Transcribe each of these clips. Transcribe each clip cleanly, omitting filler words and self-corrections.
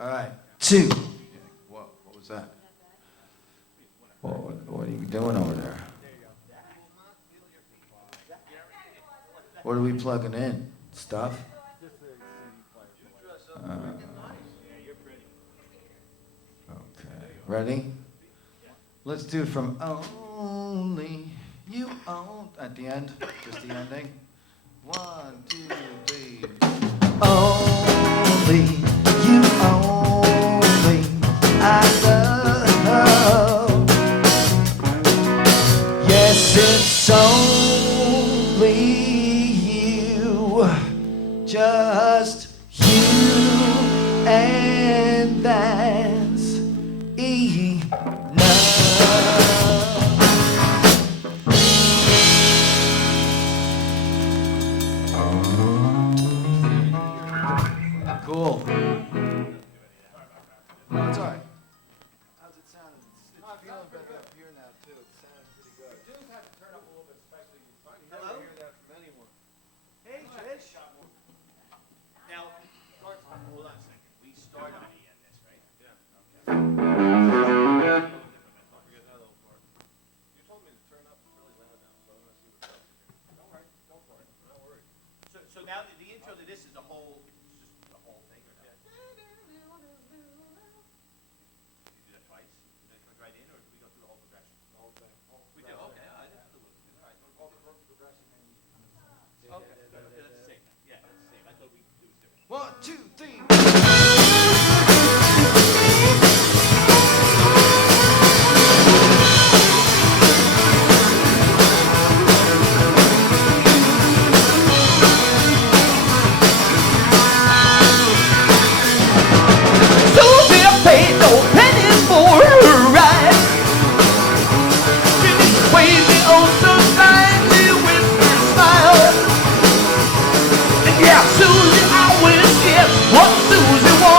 All right, 2. What was that? What are you doing over there? What are we plugging in? Stuff? Okay, ready? Let's do it from Only You Own at the end, just the ending. 1, 2, 3. Only you only I love. Yes, it's only you, just you, and that's enough. Cool. No, it's all right. How's it sound? It's feeling better up here now, too. It sounds pretty good. You do have to turn up a little bit, especially you Hello? never hear that from anyone. Hey, Trish. Now, hold on a second. We start on the end, that's right? Yeah. Okay. Forget that little part. You told me to turn up really loud now, so I want to see what's up. Don't worry, go for it. I'm not worried. So now the intro to this is the whole, it's just the whole thing, or no? Did you do that twice? Did that come right in, or did we go through the whole progression? The whole thing. We did, okay, I didn't do it. All right. All the progression and Okay, that's the same. Yeah, that's the same. I thought it was different. 1, 2, 3. Susie paid no penny for her ride. She swayed me oh so slightly with her smile. And yeah, Susie always gets what Susie wants.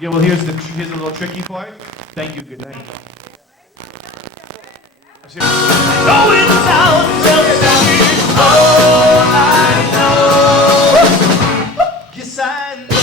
Yeah, well, here's the little tricky part. Thank you, good night. Going down, all I know. Yes, I know.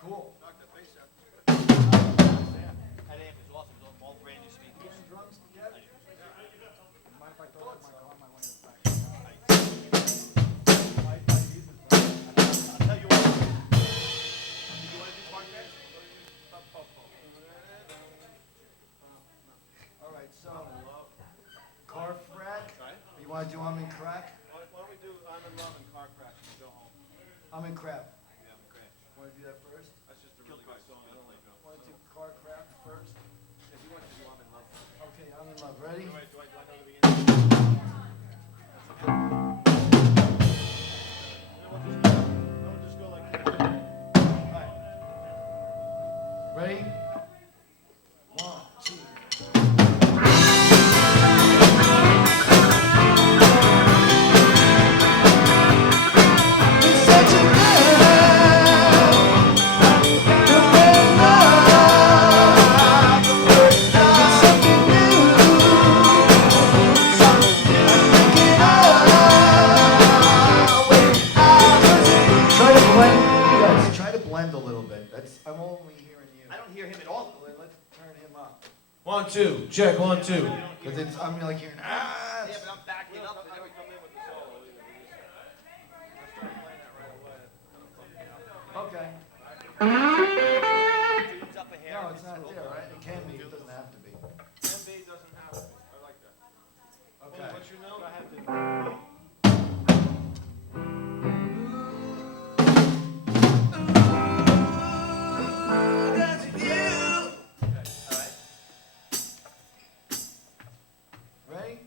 Cool. That amp is awesome. It's all brand new speakers. Drums together. Mind if I throw it in my car? My way back. I'll tell you what. You want to do Park Crash? All right, so car fret. You want to do I'm in crack? Why don't we do I'm in love and car crash and go home? I'm in crap. Yeah, I'm crash. Want to do that first? That's just a really good song. I don't like it. Want to do car crap first? If you want to do I'm in love. Okay, I'm in love. Ready? Do I know the beginning? We'll just go like this. All right. Ready? 1, 2. It's such a Try to blend a little bit. I'm only hearing you. I don't hear him at all. Let's turn him up. 1, 2, check, 1, 2. Because I'm like hearing Yeah, but I'm backing up. I would come in with the solo either. I started playing that right away. Okay. Tunes up ahead. No, it's not there, right? It can be. It doesn't have to be. MB doesn't have to be. I like that. Okay. What's your note? I have to. Ready?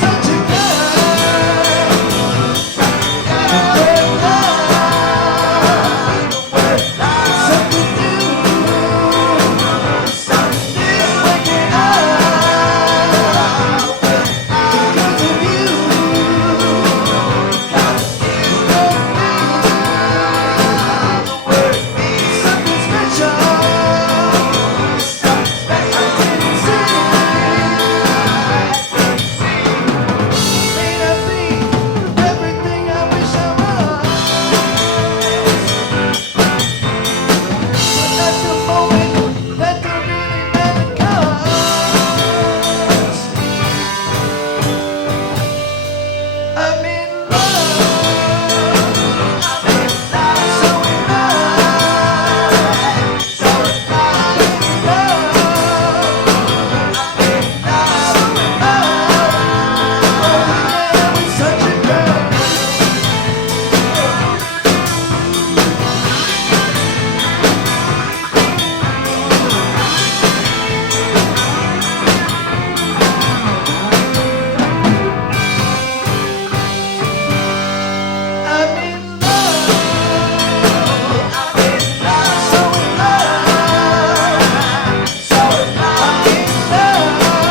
Such a Everything I wish I was. I'm in love. I'm in love. So in love. So in love. I'm in love. So in love. Oh yeah, with such a girl. I'm in love. I'm in love. So in love. So in love. I'm in love.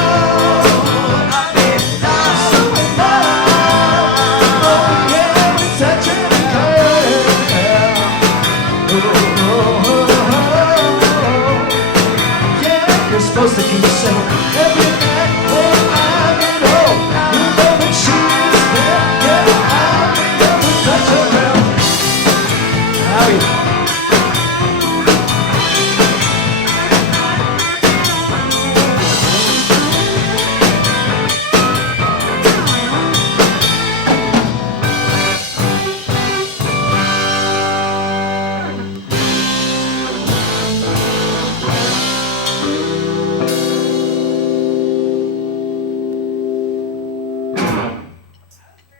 I'm in love. So in love. Oh yeah, with such a girl. Yeah, you're supposed to keep saying every night when I'm at home. You know that she is there. Yeah, I'm in love with such a girl. How are you?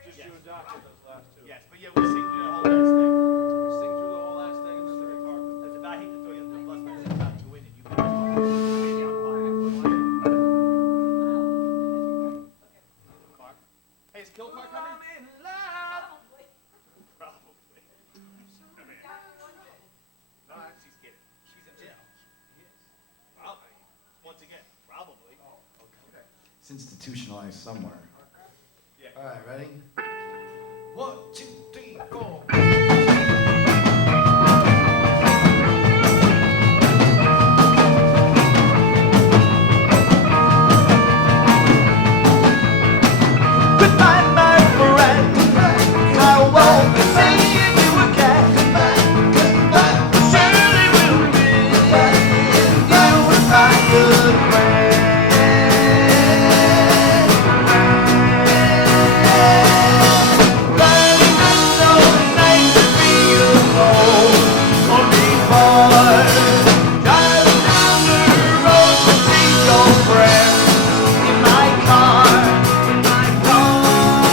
Just you and Doc with those last two. Yes, but yeah, we sing through the whole last thing. We sing through the whole last thing and then the guitar comes. That's about, I hate to throw you under the bus, but it's about to go in and you can. Hey, is Kill Car coming? Probably. Come here. No, she's kidding. She's in jail. Yes. Probably. Once again, probably. Oh, okay. It's institutionalized somewhere. Yeah. All right, ready? 1, 2, 3, 4. Goodbye, my friend. I won't be seeing you again. Goodbye. Surely will be. You were my good friend. Running alone at night to be alone. Only boy. Driving down the road to see your friends. In my car. In my car.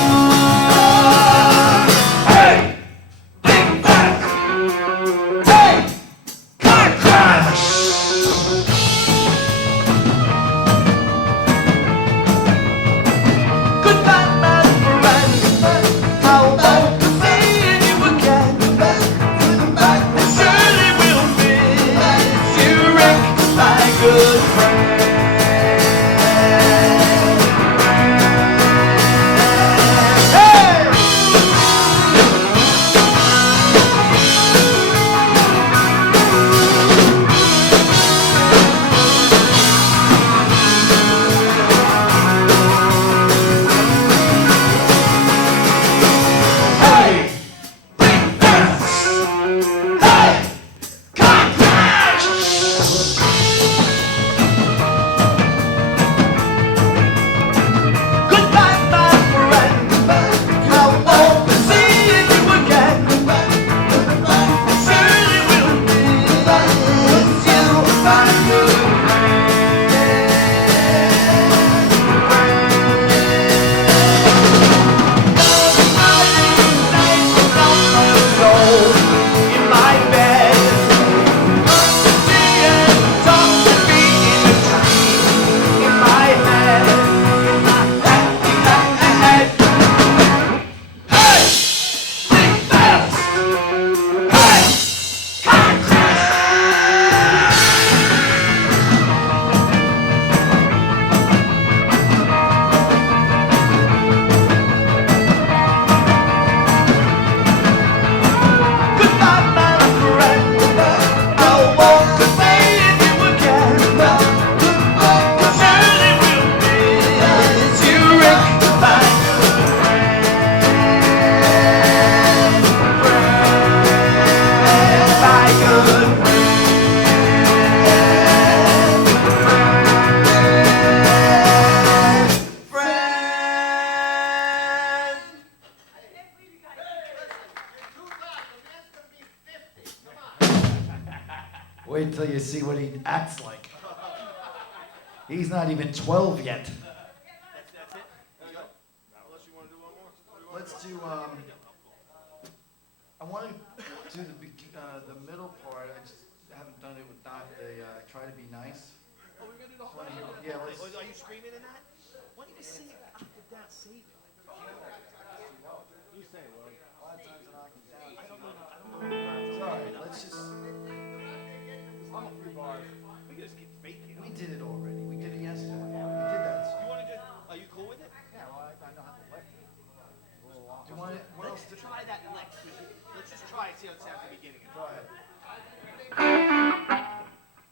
Wait till you see what he acts like. He's not even 12 yet. That's it? There you go. Unless you wanna do one more. What do you want? Let's do, I want to do the middle part. I just haven't done it with Doc. Try to be nice. Oh, we're gonna do the whole Wanna thing? hear- yeah, let's- Are you screaming in that? Why don't you sing it octave down, save it? You say, Willie. A lot of times when I can down. I don't know. It's all right. Let's just. I'm a few bars. We can just keep faking. We did it already. We did it yesterday. We did that You song. wanna just, are you cool with it? Yeah, well, I know how to lick. A little off. Do you want it? What else? Let's try that next. Let's just try it, see how it sounds at the beginning. Go ahead.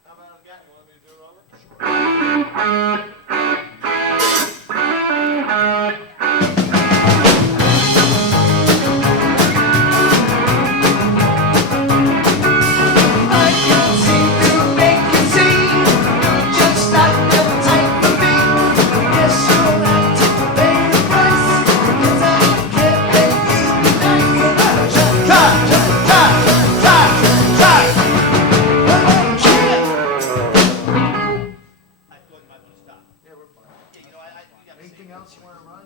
How about again? You want me to do it over? I can seem to make you see you're just not the type for me. Guess you'll have to pay the price, 'cause I can't make you nice. Try. But I can't. I thought you might wanna stop. Yeah, we're fine. Yeah, you know, we gotta Anything sing. else you want to run?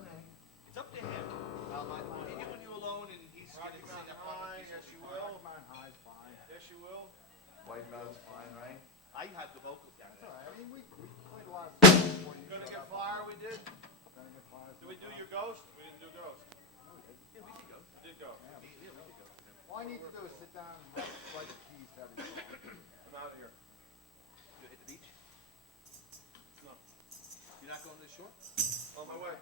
It's up to him. Even when you're alone and he's gonna sing up on High, the yes you will. Mine high's fine. Yes you will. White note's fine, right? I have the vocals down It's there. all right. I mean, we played a lot of songs before you Gonna showed Get up. Fire, we did. Gonna Get Fire. Did we do your Ghost? We didn't do Ghost. Yeah, we can go. We did Ghost. Yeah, we can go. All I need to do is sit down and write the keys to every song. I'm out of here. You hit the beach? No. You're not going to the shore? On my way.